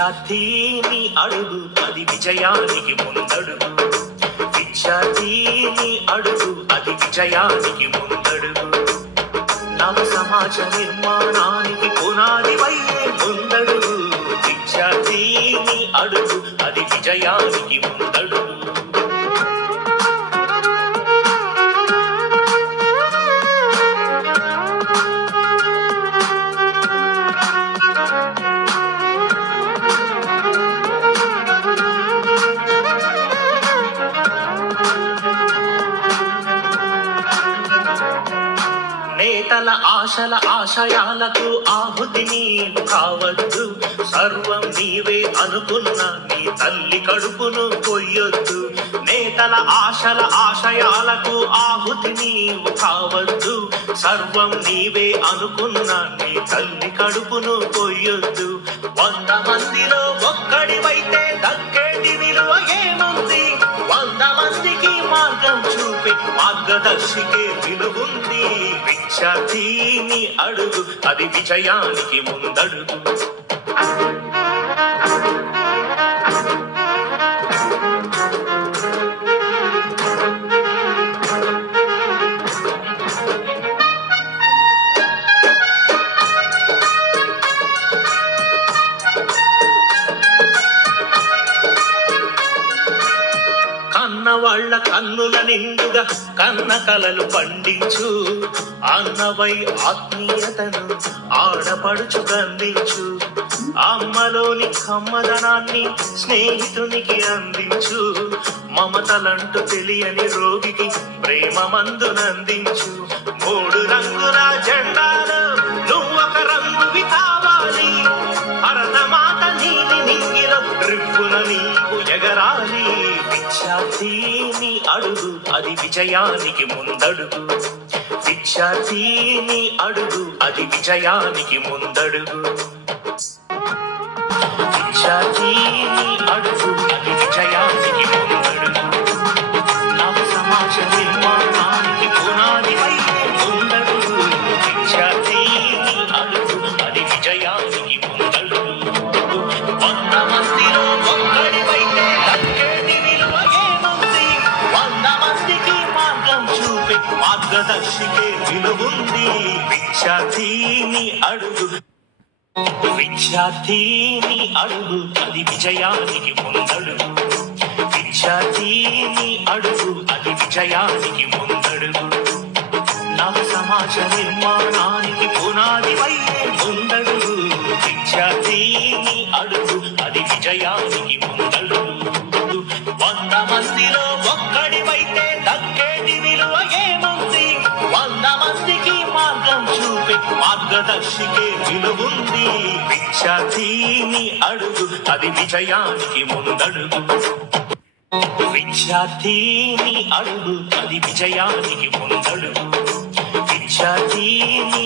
విద్యార్థిని అడుగు అది విజయానికి ముందడుగు. విద్యార్థిని అడుగు అది విజయానికి ముందడుగు. నవ సమాజ నిర్మాణానికి పునాది వయ్యే ముందడుగు. విద్యార్థిని అడుగు అది విజయానికి ముందడుగు. నేతల ఆశల ఆశయాలకు ఆహుతి నీవు కావద్దు. సర్వం నీవే అనుకున్న నీ తల్లి కడుపును కొయ్యొద్దు. నేతల ఆశల ఆశయాలకు ఆహుతి నీవు కావద్దు. సర్వం నీవే అనుకున్న నీ తల్లి కడుపును కొయ్యొద్దు. 100 మందిలో ఒక్కడివైతే దక్కేటి విలువ ఏముంది? 100 మందికి మార్గం చూపే మార్గదర్శికే విలువుంది. విద్యార్థిని అడుగు అది విజయానికి ముందడుగు. కన్నవాళ్ల కన్నుల నిండుగా కన్న కలలు పండించు. అన్నవై ఆత్మీయతను ఆడపడుచు కందించు. అమ్మలోని కమ్మదనాన్ని స్నేహితునికి అందించు. మమతలంటూ తెలియని రోగికి ప్రేమ మందునందించు. 3 రంగుల జెండాలో నువ్వొక రంగువి కావాలి. భరతమాత నీలి నింగిలో రిప్పున నీకు ఎగరాలి. విద్యార్థిని అడుగు అది విజయానికి ముందడుగు. విద్యార్థిని అడుగు అది విజయానికి ముందడుగు. విద్యార్థిని అడుగు అది విజయానికి ముందడుగు. నవ సమాజ నిర్మాణానికి పునాది వయ్యే ముందడుగు. విద్యార్థిని అడుగు అది విజయానికి ముందడుగు. 100 మందిలో ఒక్కడివైతే దక్కేటి విలువ ఏముంది? 100 మందికి మార్గం చూపే మార్గదర్శికే విలువుంది. విద్యార్థిని అడుగు. విద్యార్థిని అడుగు అది విజయానికి ముందడుగు. విద్యార్థిని అడుగు అది విజయానికి ముందడుగు. నవ సమాజ నిర్మాణానికి పునాది వయ్యే ముందడుగు. విద్యార్థిని అడుగు అది విజయానికి ముందడుగు. 100 మందిలో ఒక్కడివైతే దక్కేటి విలువ ఏముంది? 100 మందికి మార్గం చూపే మార్గదర్శికే విలువుంది. విద్యార్థిని అడుగు అది విజయానికి ముందడుగు. విద్యార్థిని అడుగు అది విజయానికి ముందడుగు. విద్యార్థిని